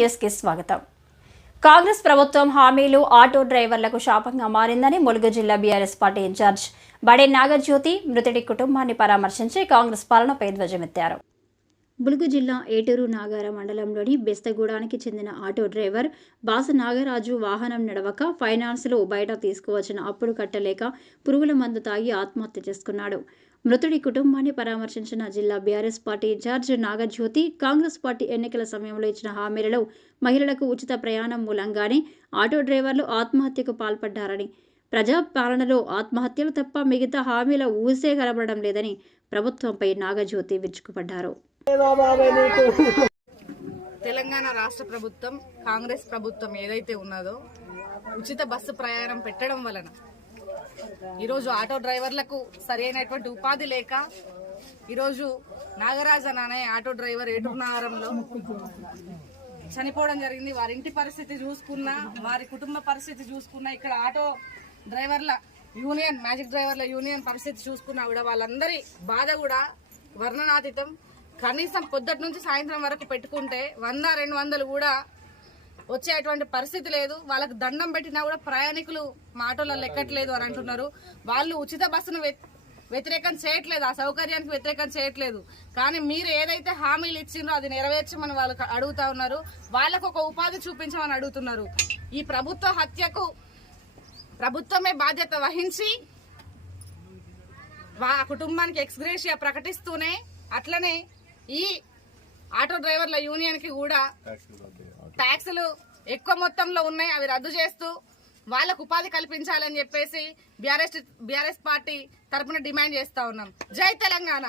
News కి స్వాగతం. కాంగ్రెస్ ప్రభుత్వం హామీలు ఆటో డ్రైవర్లకు శాపంగా మారిందని ములుగు జిల్లా బీఆర్ఎస్ పార్టీ ఇన్ఛార్జ్ బడే నాగజ్యోతి మృతుడి కుటుంబాన్ని పరామర్శించి కాంగ్రెస్ పాలనపై ధ్వజమెత్తారు. ములుగు జిల్లా ఏటూరు నాగార మండలంలోని బెస్తగూడానికి చెందిన ఆటో డ్రైవర్ బాస నాగరాజు వాహనం నడవక ఫైనాన్స్లో బయట తీసుకువచ్చిన అప్పులు కట్టలేక పురుగుల మందు తాగి ఆత్మహత్య చేసుకున్నాడు. మృతుడి కుటుంబాన్ని పరామర్శించిన జిల్లా BRS party incharge Nagajyothi Congress party ఎన్నికల సమయంలో ఇచ్చిన హామీలలో మహిళలకు ఉచిత ప్రయాణం మూలంగానే ఆటో డ్రైవర్లు ఆత్మహత్యకు పాల్పడ్డారని, ప్రజా పాలనలో ఆత్మహత్యలు తప్ప మిగతా హామీల ఊసే కనబడడం లేదని ప్రభుత్వంపై నాగజ్యోతి విరుచుకుపడ్డారు. తెలంగాణ రాష్ట్ర ప్రభుత్వం కాంగ్రెస్ ప్రభుత్వం ఏదైతే ఉన్నదో ఉచిత బస్సు ప్రయాణం పెట్టడం వలన ఈరోజు ఆటో డ్రైవర్లకు సరైనటువంటి ఉపాధి లేక ఈరోజు నాగరాజన్ అనే ఆటో డ్రైవర్ ఏటూరునగరంలో చనిపోవడం జరిగింది. వారి ఇంటి పరిస్థితి చూసుకున్నా, వారి కుటుంబ పరిస్థితి చూసుకున్నా, ఇక్కడ ఆటో డ్రైవర్ల యూనియన్, మ్యాజిక్ డ్రైవర్ల యూనియన్ పరిస్థితి చూసుకున్నా కూడా వాళ్ళందరి బాధ కూడా వర్ణనాతీతం. కనీసం పొద్దుటి నుంచి సాయంత్రం వరకు పెట్టుకుంటే 100-200 కూడా వచ్చేటువంటి పరిస్థితి లేదు. వాళ్ళకి దండం పెట్టినా కూడా ప్రయాణికులు ఆటోలలో ఎక్కట్లేదు అని అంటున్నారు. వాళ్ళు ఉచిత బస్సును వ్యతిరేకం చేయట్లేదు, ఆ సౌకర్యానికి వ్యతిరేకం చేయట్లేదు. కానీ మీరు ఏదైతే హామీలు ఇచ్చిండ్రో అది నెరవేర్చమని వాళ్ళకి అడుగుతా ఉన్నారు. వాళ్ళకు ఒక ఉపాధి చూపించమని అడుగుతున్నారు. ఈ ప్రభుత్వ హత్యకు ప్రభుత్వమే బాధ్యత వహించి ఆ కుటుంబానికి ఎక్స్గ్రేషియా ప్రకటిస్తూనే అట్లనే ఈ ఆటో డ్రైవర్ల యూనియన్ కి కూడా ట్యాక్సులు ఎక్కువ మొత్తంలో ఉన్నాయి, అవి రద్దు చేస్తూ వాళ్ళకు ఉపాధి కల్పించాలని చెప్పేసి బీఆర్ఎస్ పార్టీ తరఫున డిమాండ్ చేస్తా ఉన్నాం. జై తెలంగాణ.